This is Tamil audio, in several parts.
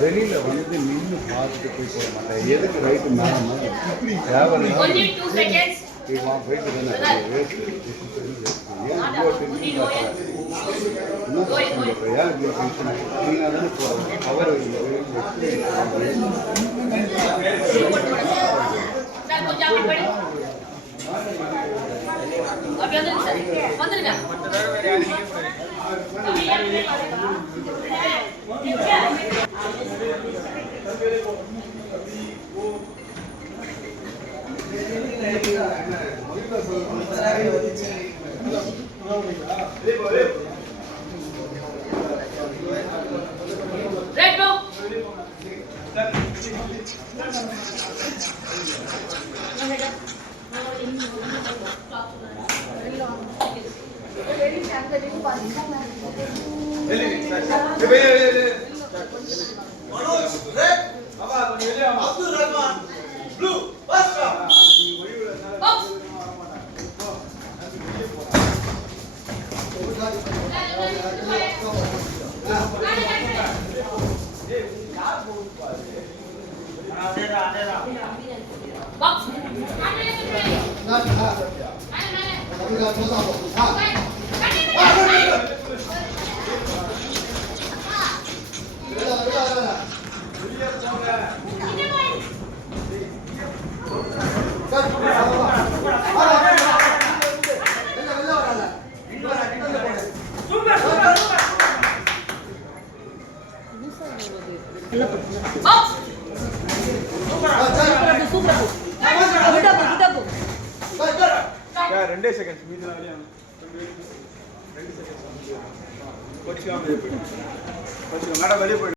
வெளியில் வந்து நின்று பார்த்துட்டு போய் போட மாட்டேன். எதுக்கு ரைட்டு மேலே இப்படி தேவையில்லை போயிட்டு தானே வேஸ்ட்டு ஏன் இவ்வளோ டென்ஷன் என்ன சொல்கிறேன் ஏன் இவ்வளோ டென்ஷன் நீங்கள் தானே போகிறோம் அவர் ரெண்டே செகண்ட்ஸ் மீதி மேடம் வெளியே போயிட்டு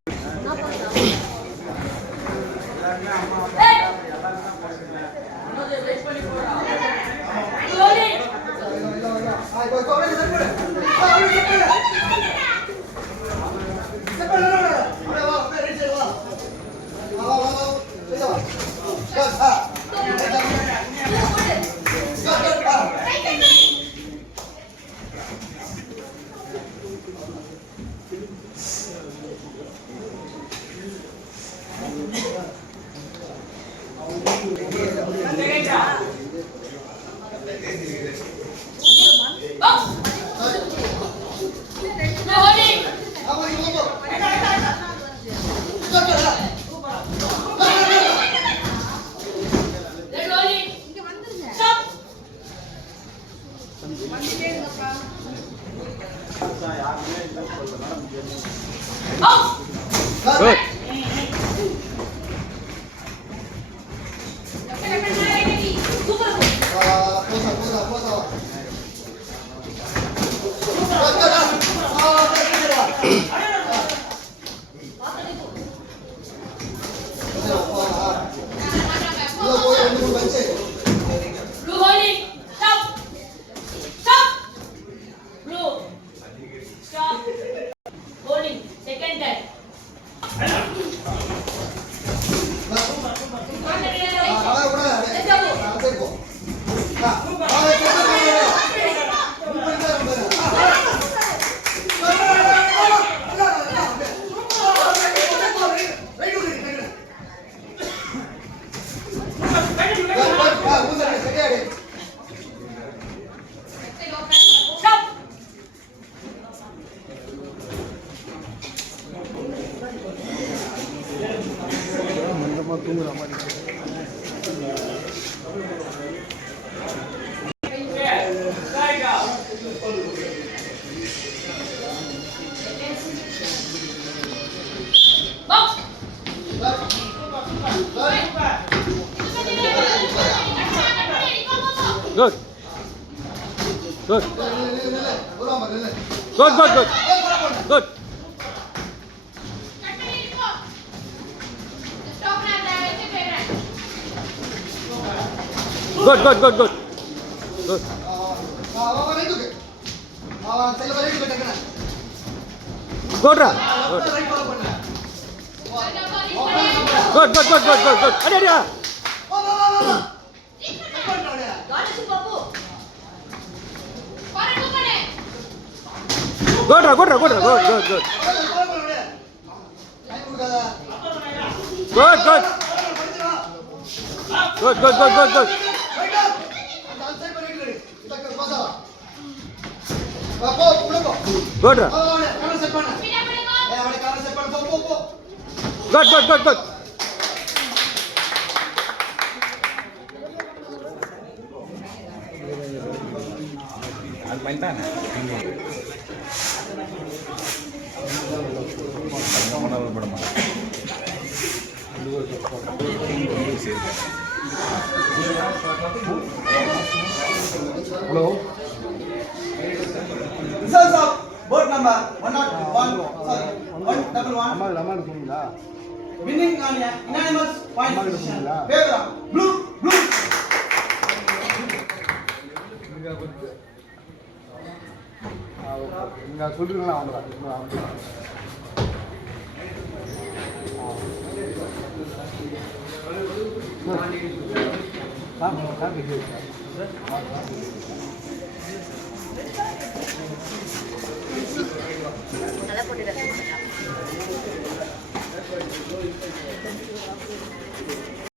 good. Good. Good. Good, good, good. Good. Good, good, good, good. Good. Good, Ra. Good. Good, good, good, good, good, good. Ada dia. Good, Ra, good, Ra, good, Ra, good, good, good. Good, good. Good, good, good, good, good. Good. Good, good, good, good. Hello. Results of board number 101, sorry, 111. அம்மா சொன்னீங்களா? Winning on a unanimous point decision. Favor of blue. நீங்க சொல்றீங்களா அவங்களா? சாமி